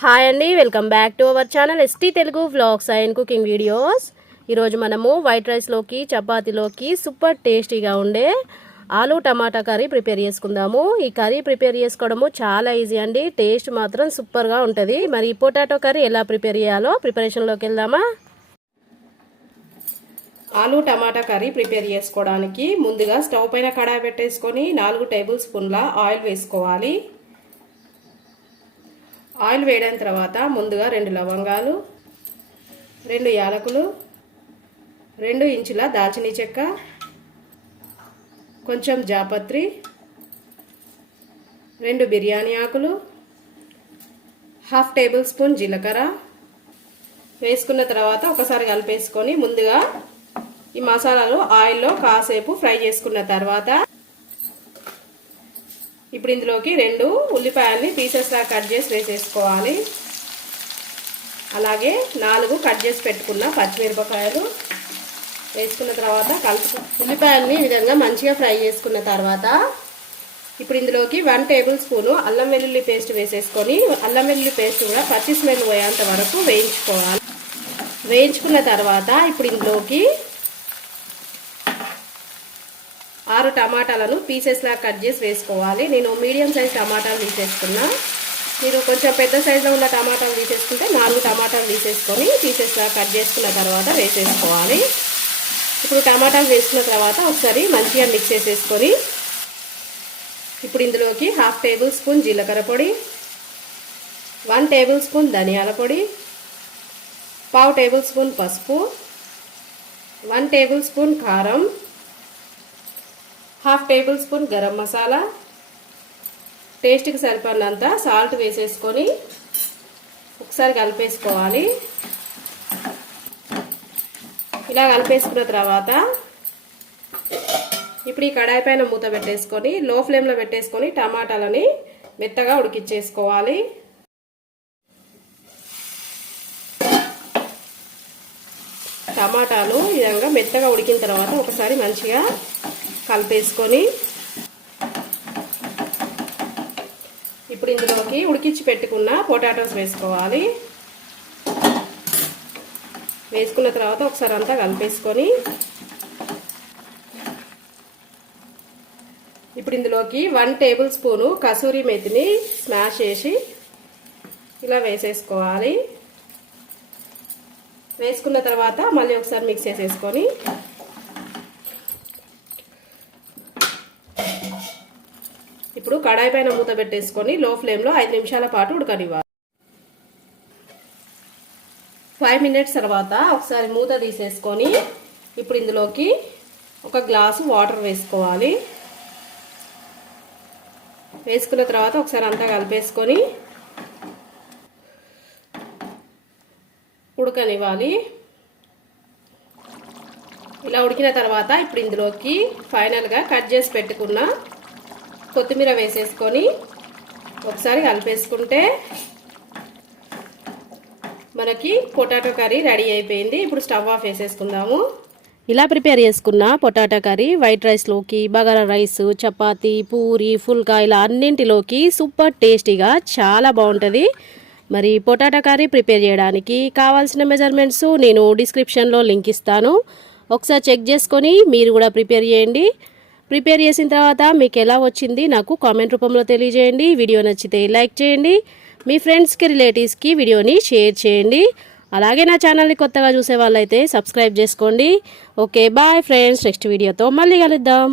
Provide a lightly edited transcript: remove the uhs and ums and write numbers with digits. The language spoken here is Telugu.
హాయ్ అండి, welcome back to our channel ST Telugu vlogs and cooking videos. ఈరోజు మనము వైట్ రైస్లోకి చపాతీలోకి సూపర్ టేస్టీగా ఉండే ఆలు టమాటా కర్రీ ప్రిపేర్ చేసుకుందాము. ఈ కర్రీ ప్రిపేర్ చేసుకోవడము చాలా ఈజీ అండి, టేస్ట్ మాత్రం సూపర్గా ఉంటుంది. మరి పొటాటో కర్రీ ఎలా ప్రిపేర్ చేయాలో ప్రిపరేషన్లోకి వెళ్దామా. ఆలు టమాటా కర్రీ ప్రిపేర్ చేసుకోవడానికి ముందుగా స్టవ్ పైన కడాయి పెట్టేసుకొని 4 టేబుల్ స్పూన్ల ఆయిల్ వేసుకోవాలి. ఆయిల్ వేయడం తర్వాత ముందుగా 2 లవంగాలు, 2 యాలకులు, 2 ఇంచుల దాల్చిన చెక్క, కొంచెం జాపత్రి, 2 బిర్యానీ ఆకులు, 1/2 టేబుల్ స్పూన్ జీలకర్ర వేసుకున్న తర్వాత ఒకసారి కలిపేసుకొని ముందుగా ఈ మసాలాలు ఆయిల్లో కాసేపు ఫ్రై చేసుకున్న తర్వాత ఇప్పుడు ఇందులోకి 2 ఉల్లిపాయల్ని పీసెస్లా కట్ చేసి వేసేసుకోవాలి. అలాగే 4 కట్ చేసి పెట్టుకున్న పచ్చిమిరపకాయలు వేసుకున్న తర్వాత ఉల్లిపాయల్ని ఈ విధంగా మంచిగా ఫ్రై చేసుకున్న తర్వాత ఇప్పుడు ఇందులోకి 1 టేబుల్ స్పూను అల్లం వెల్లుల్లి పేస్ట్ వేసేసుకొని అల్లం వెల్లుల్లి పేస్ట్ కూడా పచ్చి స్మెల్ పోయేంత వరకు వేయించుకోవాలి. వేయించుకున్న తర్వాత ఇప్పుడు ఇందులోకి 6 టమాటాలను పీసెస్లా కట్ చేసి వేసుకోవాలి. నేను మీడియం సైజ్ టమాటాలు తీసేసుకున్నా. మీరు కొంచెం పెద్ద సైజులో ఉన్న టమాటాలు తీసేసుకుంటే 4 టమాటాలు తీసేసుకొని పీసెస్లా కట్ చేసుకున్న తర్వాత వేసేసుకోవాలి. ఇప్పుడు టమాటాలు వేసుకున్న తర్వాత ఒకసారి మంచిగా మిక్స్ చేసేసుకొని ఇప్పుడు ఇందులోకి 1/2 టేబుల్ స్పూన్ జీలకర్ర పొడి, 1 టేబుల్ స్పూన్ ధనియాల పొడి, 1/2 టేబుల్ స్పూన్ పసుపు, 1 టేబుల్ స్పూన్ కారం, 1/2 టేబుల్ స్పూన్ గరం మసాలా, టేస్ట్కి సరిపడినంత సాల్ట్ వేసేసుకొని ఒకసారి కలిపేసుకోవాలి. ఇలా కలిపేసుకున్న తర్వాత ఇప్పుడు ఈ కడాయి పైన మూత పెట్టేసుకొని లో ఫ్లేమ్లో పెట్టేసుకొని టమాటాలని మెత్తగా ఉడికించేసుకోవాలి. టమాటాలు ఈ విధంగా మెత్తగా ఉడికిన తర్వాత ఒకసారి మంచిగా కలిపేసుకొని ఇప్పుడు ఇందులోకి ఉడికించి పెట్టుకున్న పొటాటోస్ వేసుకోవాలి. వేసుకున్న తర్వాత ఒకసారి అంతా కలిపేసుకొని ఇప్పుడు ఇందులోకి 1 టేబుల్ స్పూను కసూరి మెతిని స్మాష్ చేసి ఇలా వేసేసుకోవాలి. వేసుకున్న తర్వాత మళ్ళీ ఒకసారి మిక్స్ చేసేసుకొని ఇప్పుడు కడాయి పైన మూత పెట్టేసుకొని లో ఫ్లేమ్లో 5 నిమిషాల పాటు ఉడకనివ్వాలి. 5 మినిట్స్ తర్వాత ఒకసారి మూత తీసేసుకొని ఇప్పుడు ఇందులోకి 1 గ్లాసు వాటర్ వేసుకోవాలి. వేసుకున్న తర్వాత ఒకసారి అంతా కలిపేసుకొని ఉడకనివ్వాలి. ఇలా ఉడికిన తర్వాత ఇప్పుడు ఇందులోకి ఫైనల్గా కట్ చేసి పెట్టుకున్న కొత్తిమీర వేసేసుకొని ఒకసారి కలిపేసుకుంటే మనకి పొటాటో కర్రీ రెడీ అయిపోయింది. ఇప్పుడు స్టవ్ ఆఫ్ వేసేసుకుందాము. ఇలా ప్రిపేర్ చేసుకున్న పొటాటో కర్రీ వైట్ రైస్లోకి, బగారా రైస్, చపాతీ, పూరి, ఫుల్కా ఇలా అన్నింటిలోకి సూపర్ టేస్టీగా చాలా బాగుంటుంది. మరి పొటాటో కర్రీ ప్రిపేర్ చేయడానికి కావాల్సిన మెజర్మెంట్స్ నేను డిస్క్రిప్షన్లో లింక్ ఇస్తాను. ఒకసారి చెక్ చేసుకొని మీరు కూడా ప్రిపేర్ చేయండి. ప్రిపేర్ చేసిన తర్వాత మీకు ఎలా వచ్చింది నాకు కామెంట్ రూపంలో తెలియజేయండి. వీడియో నచ్చితే లైక్ చేయండి. మీ ఫ్రెండ్స్కి, రిలేటివ్స్కి వీడియోని షేర్ చేయండి. అలాగే నా ఛానల్ని కొత్తగా చూసే వాళ్ళైతే సబ్స్క్రైబ్ చేసుకోండి. Okay, bye friends. నెక్స్ట్ వీడియోతో మళ్ళీ కలుద్దాం.